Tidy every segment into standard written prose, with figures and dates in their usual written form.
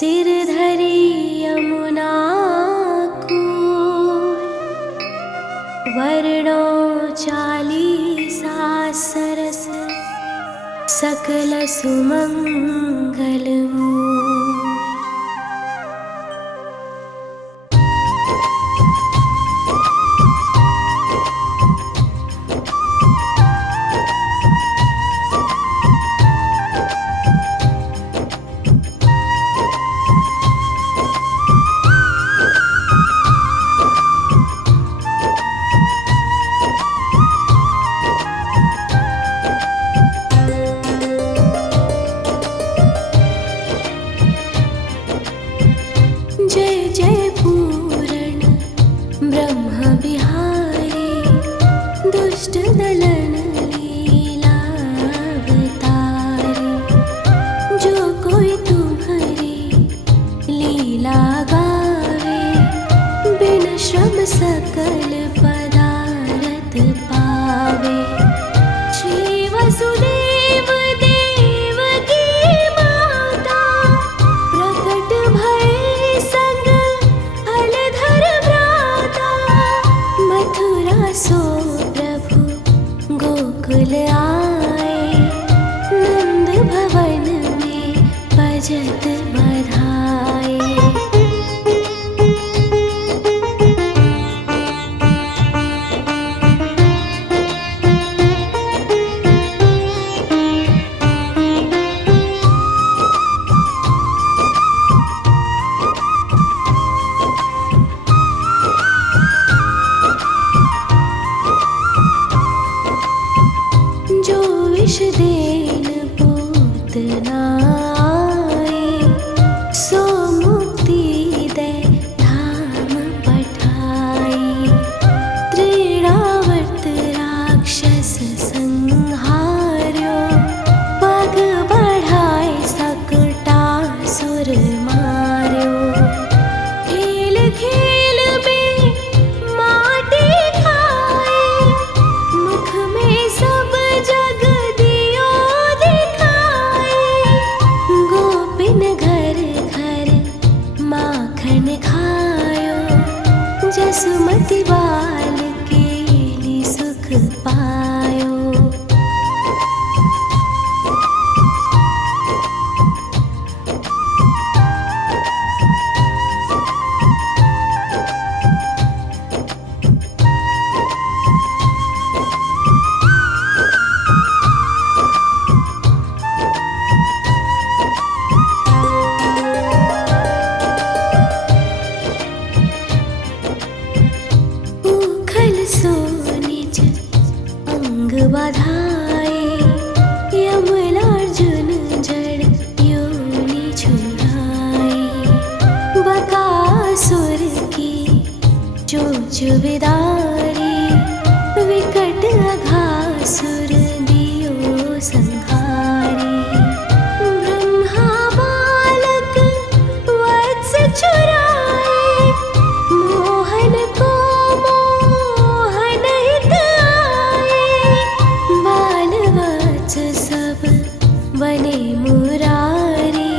सिर धरी यमुना कूल, वर्णो चालीसा सरस, सकल सुमंगल मूल। जय जय पूरण ब्रह्म बिहारी, दुष्ट दलन लीलावतारी। जो कोई तुम्हारी लीला गावे, बिन श्रम सकल पदारथ पावे। श्री वसुदेव देवकी माता, प्रकट भय संग फलधर भ्राता। मथुरा सो प्रभु गोकुल आए, नंद भवन में बजत बधाए। जो विष देन पूतना आए, सो मुक्ति दे धाम पठाई। त्रिरावर्त राक्षस संहार्यो, पग बढ़ाए सकटासुर मार्यो। खेल खेल में माटी खाए, मुख में सब जग दियो दिखाए। गोपिन घर घर माखन खायो, जसुमति बाल केली सुख पायो। उखल सो निज अंग बधाए, यमलार्जुन जड़ योनि छुड़ाए। बकासुर की चोंच विदारी, विकट अघासुर दियो संहारी। ब्रह्मा बालक वत्स चुराए, मोहन को मोहन हित आए। बाल वत्स सब बने मुरारी,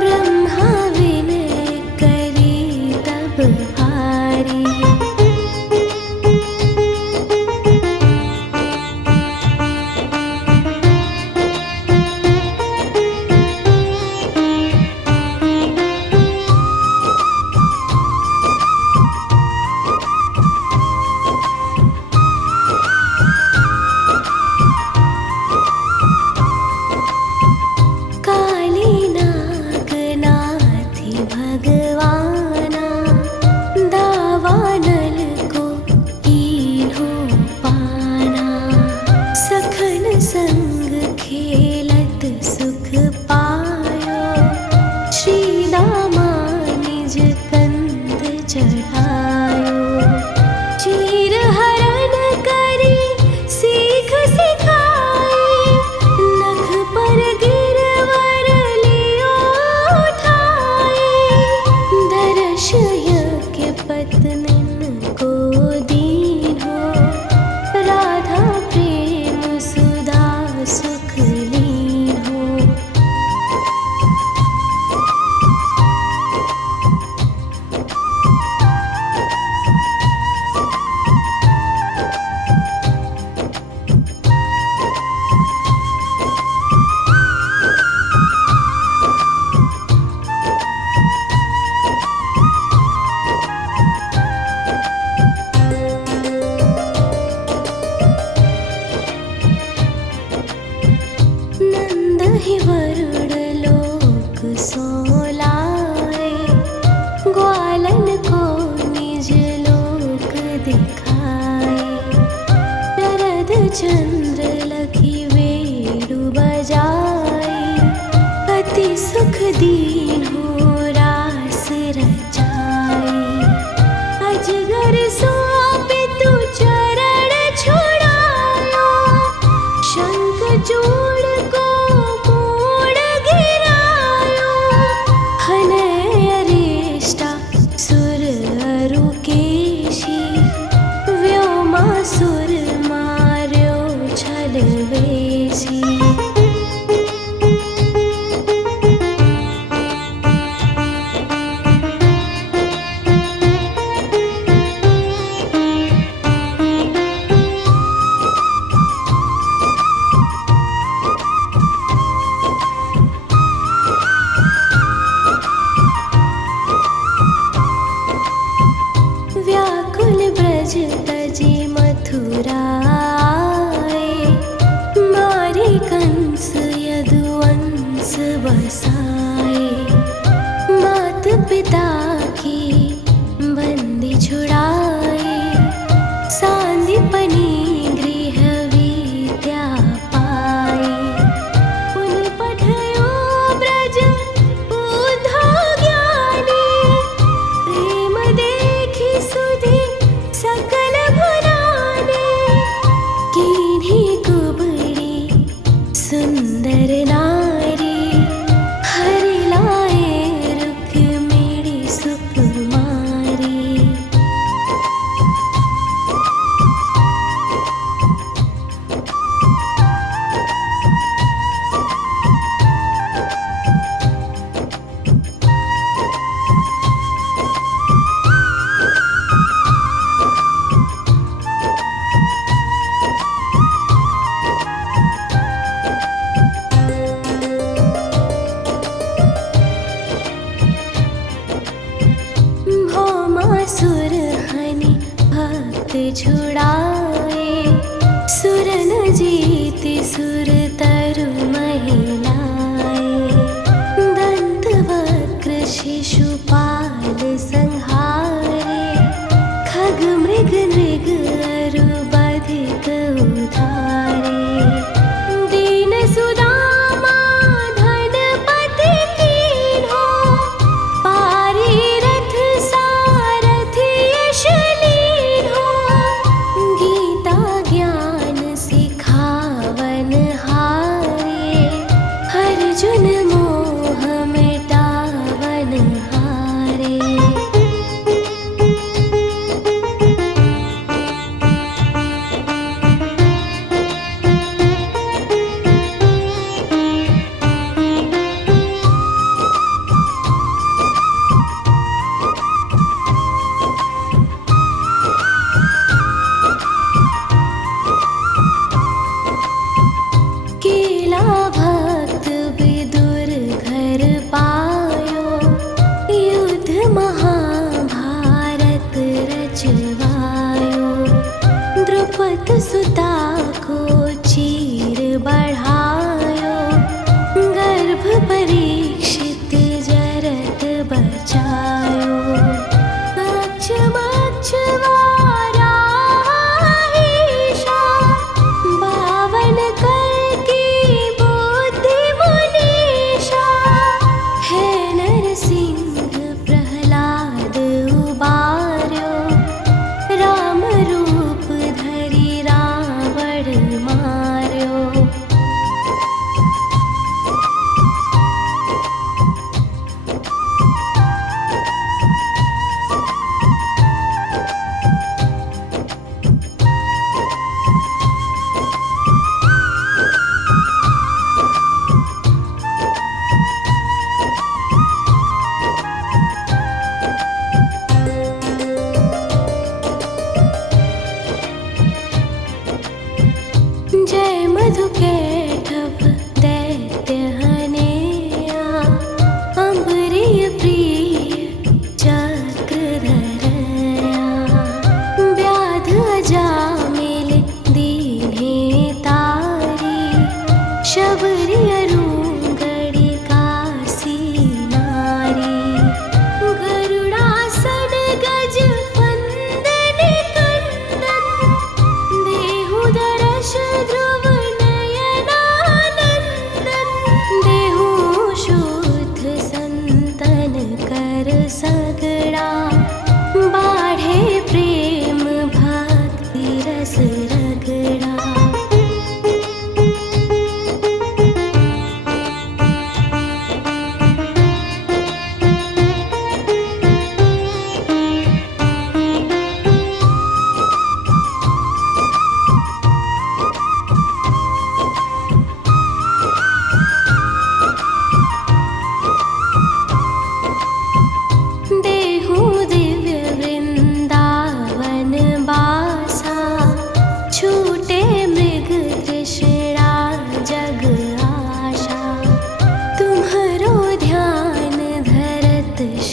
ब्रह्मा विनय करे तब हारी। अति सुख दीन्हो रास रचाए। अजगर सौंपे तू चरण छुड़ायो, शंख चूड़ को मोड़ गिरायो। हनय अरिष्टा सुर अरुकेशी, व्योमासुर मार्यो छलवेशी। व्याकुल ब्रज तजे मथुरा आए, मारे कंस यदुवंश बसाए। मात पिता की बंदी छुड़ाए, सांदीपनि गृह विद्या पाए। पुन पठयो ब्रज बुद्धो ज्ञानी, प्रेम देखि सुधि सकल भुलाने। कीन्ही कुबड़ी सुंदर नारी, हरि लाए रुक्मिणी सुकुमारी। भौमासुर हनि भक्त छुड़ाए, सुरन जीति सुर तरु महिलाए। दंत वक्र शिशुपाल संहारे, खग मृग नृग अरु बधिक उधारे। दीन सुदामा धनपति कीन्हो, पारी रथ सारथि यश लीन्हो।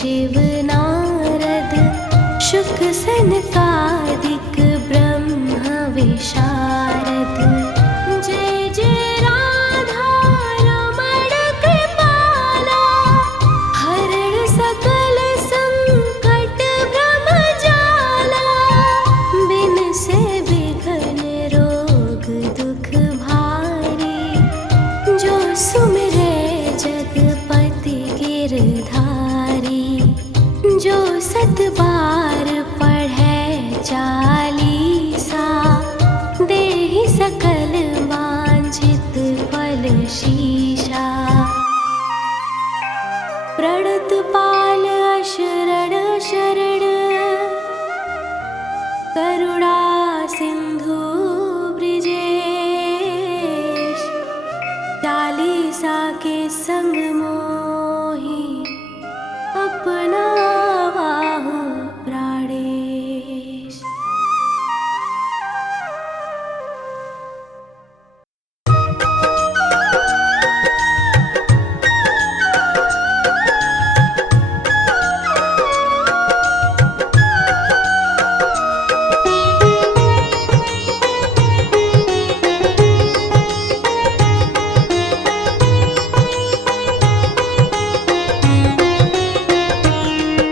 शिव नारद शुक सनकादिक ब्रह्म विशारद। जय जय राधा रमण कृपाला, हरण सकल संकट भ्रम जाला। बिन से विघ्न रोग दुख भारी, जो सुमिरे जगपति गिरधारी। जो सत बार पढ़े चालीसा, देहि सकल वांछित फल शीशा। प्रणत पाल अशरण शरण, करुणा सिंधु ब्रिजेश। चालीसा के संग मोहि अपना बाहु प्राणेश।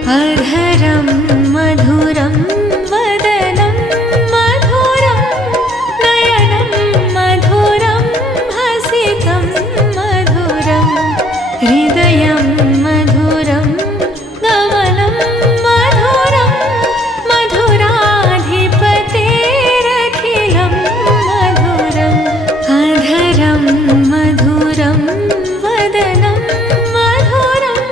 अधरं मधुरं वदनं मधुरं, नयनं मधुरं हसितं मधुरं। हृदयं मधुरं गमनं मधुरं, मधुराधिपतेरखिलं मधुरम्। अधरं मधुरं वदनं मधुरम्।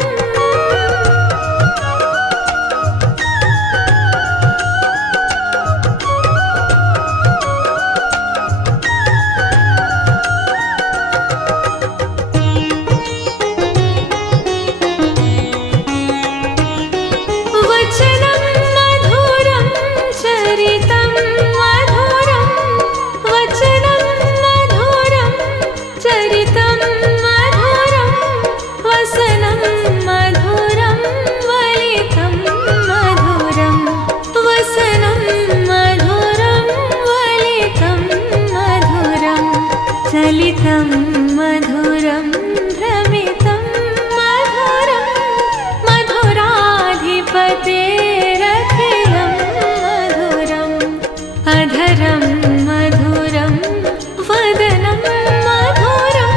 वचनं मधुरं चरितं मधुरं, वचनं मधुरं चरितं मधुरं। वसनं मधुरं वलितं मधुरं, वसनं मधुरं वलितं मधुरं। चलितं मधुरं भ्रमितं मधुरं, मधुराधिपतेरखिलं मधुरम्। अधरं मधुरं वदनं मधुरं,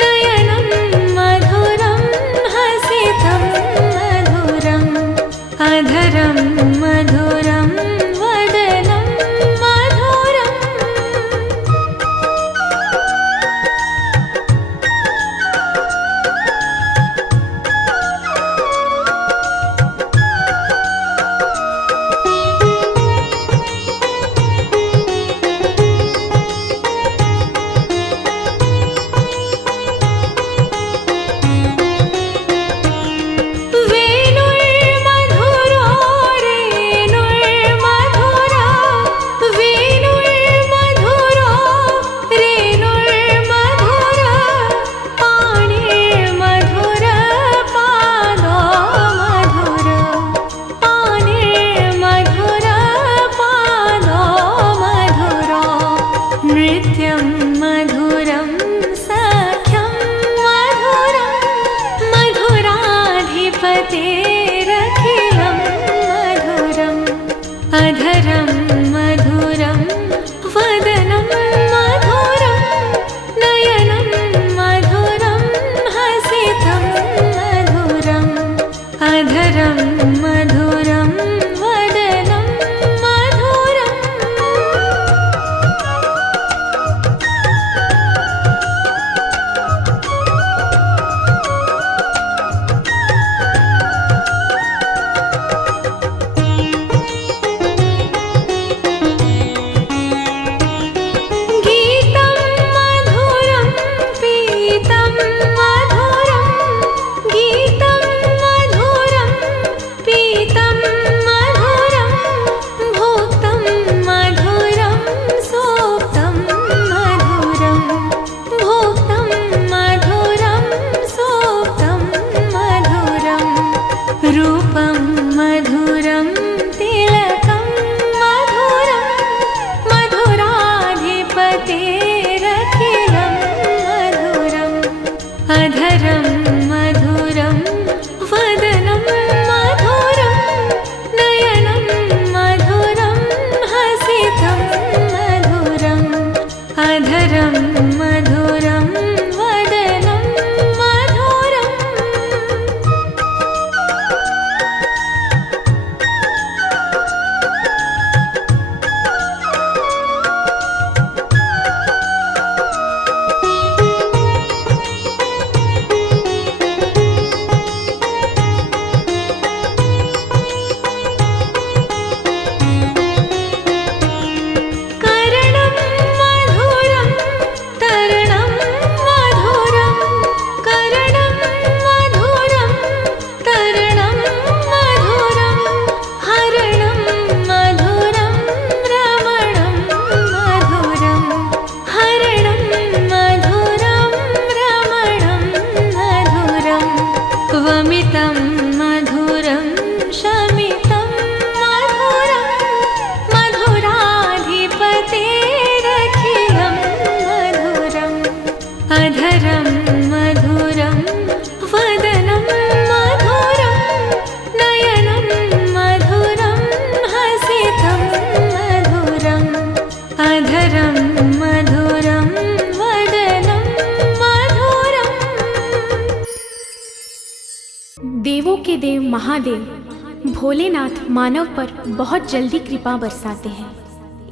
नयनं मधुरं हसितं मधुरम्। अधरं मधुरं वदनं मधुरम्। वेणुर्मधुरो रेणुर्मधुरा, वेणुर्मधुरो रेणुर्मधुरा। पाणिर्मधुर पादो मधुर, पाणिर्मधुर पादो मधुरो। नृत्यं मधुरं सख्यं मधुरं, मधुराधिपतेरखिलं मधुरम्। अधरं मधुरं वदनं मधुरं, नयनं मधुरं हसितं मधुरम्। अधरं मधुरं वदनं मधुरम्। देवों के देव महादेव भोलेनाथ मानव पर बहुत जल्दी कृपा बरसाते हैं।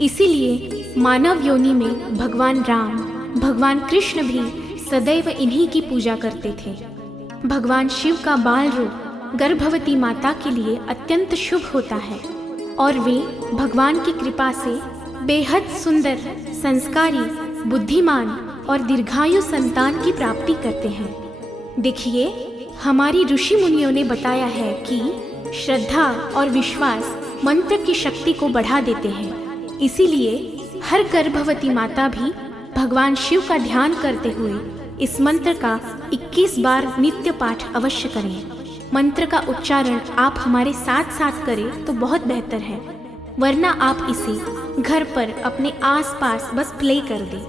इसीलिए मानव योनि में भगवान राम, भगवान कृष्ण भी सदैव इन्हीं की पूजा करते थे। भगवान शिव का बाल रूप गर्भवती माता के लिए अत्यंत शुभ होता है और वे भगवान की कृपा से बेहद सुंदर, संस्कारी, बुद्धिमान और दीर्घायु संतान की प्राप्ति करते हैं। देखिए, हमारी ऋषि मुनियों ने बताया है कि श्रद्धा और विश्वास मंत्र की शक्ति को बढ़ा देते हैं। इसीलिए हर गर्भवती माता भी भगवान शिव का ध्यान करते हुए इस मंत्र का 21 बार नित्य पाठ अवश्य करें। मंत्र का उच्चारण आप हमारे साथ साथ करें तो बहुत बेहतर है, वरना आप इसे घर पर अपने आसपास बस प्ले कर दें,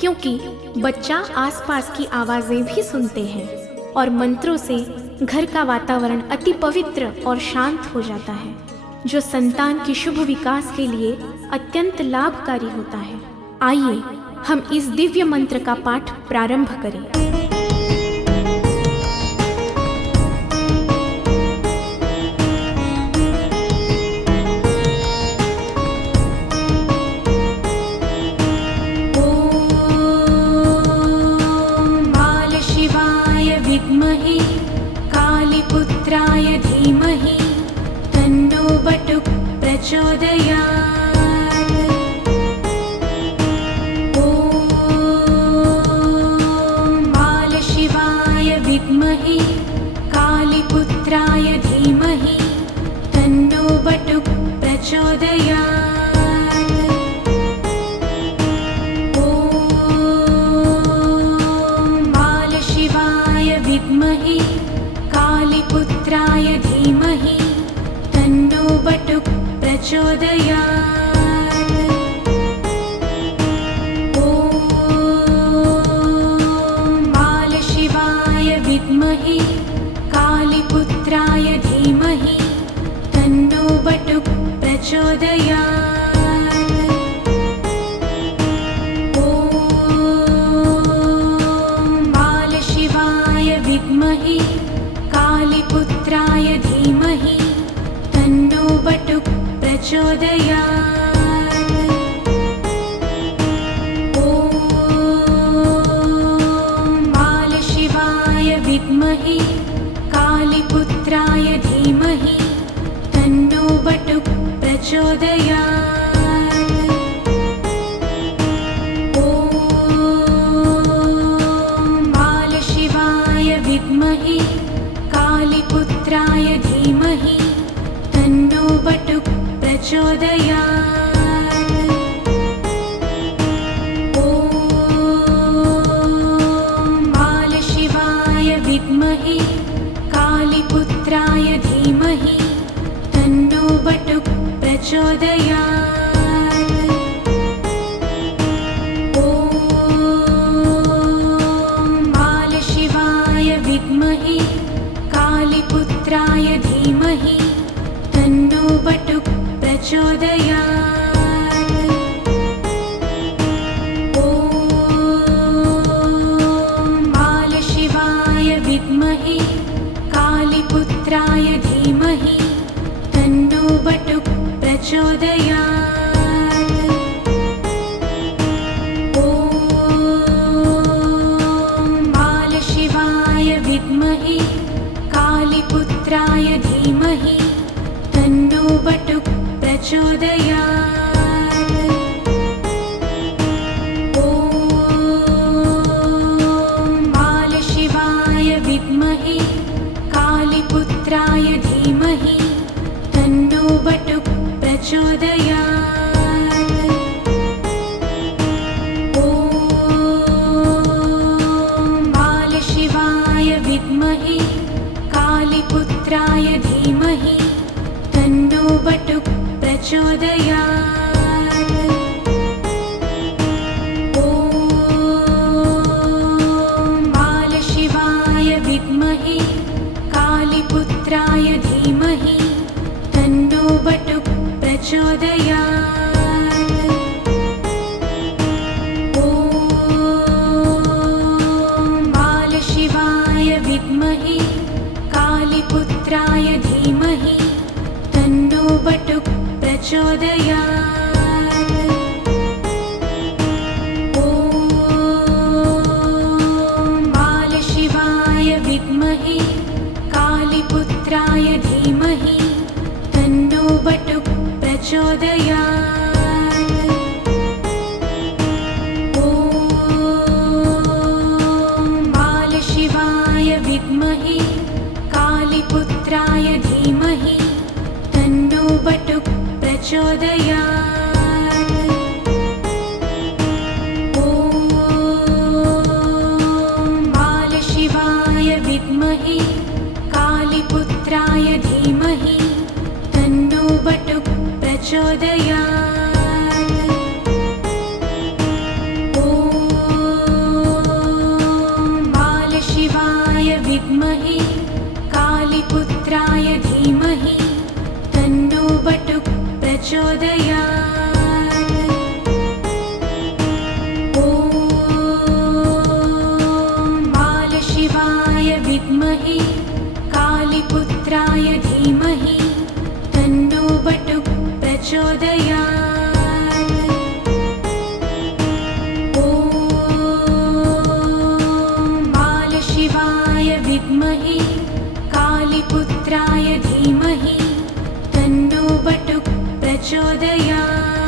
क्योंकि बच्चा आसपास की आवाज़ें भी सुनते हैं और मंत्रों से घर का वातावरण अति पवित्र और शांत हो जाता है, जो संतान के शुभ विकास के लिए अत्यंत लाभकारी होता है। आइए हम इस दिव्य मंत्र का पाठ प्रारंभ करें। विद्महे कालीपुत्राय धीमहि तन्नो बटुक प्रचोदयात्। ॐ बालशिवाय विद्महे कालीपुत्राय धीमहि तन्नो बटुक प्रचोदयात्। विद्महे कालीपुत्राय धीमहि तन्नो बटुक प्रचोदयात्। ॐ बालशिवाय विद्महे कालीपुत्राय धीमहि तन्नो बटुक प्रचोदयात्। विद्महे कालीपुत्राय धीमहि तन्नो बटुक प्रचोदयात्। ॐ बालशिवाय विद्महे कालीपुत्राय धीमहि तन्नो बटुक प्रचोदयात्। विद्महे कालीपुत्राय धीमहि तन्नो बटुक प्रचोदयात्। ॐ बालशिवाय विद्महे कालीपुत्राय धीमहि तन्नो बटुक प्रचोदयात्। विद्महे कालीपुत्राय धीमहि तन्नो बटुक प्रचोदयात्। ॐ बालशिवाय विद्महे कालीपुत्राय धीमहि तन्नो बटुक प्रचोदयात्। विद्महे कालीपुत्राय धीमहि तन्नो बटुक प्रचोदयात्। ॐ बालशिवाय विद्महे कालीपुत्राय धीमहि तन्नो बटुक प्रचोदयात्। विद्महे कालीपुत्राय धीमहि तन्नो बटुक प्रचोदयात्। ॐ बालशिवाय विद्महे कालीपुत्राय धीमहि तन्नो बटुक प्रचोदयात्। ॐ बालशिवाय विद्महे कालीपुत्राय ॐ बालशिवाय विद्महे कालीपुत्राय धीमहि तन्नो बटुक प्रचोदयात्। ॐ बालशिवाय विद्महे कालीपुत्राय धीमहि तन्नो बटुक प्रचोदयात्। ॐ बालशिवाय विद्महे कालीपुत्राय धीमहि तन्नो बटुक प्रचोदयात्। ॐ बालशिवाय विद्महे कालीपुत्राय धीमहि तन्नो बटुक प्रचोदयात्। ॐ बालशिवाय विद्महे कालीपुत्राय धीमहि तन्नो बटुक प्रचोदयात्। ॐ बालशिवाय विद्महे कालीपुत्राय धीमहि तन्नो बटुक प्रचोदयात्।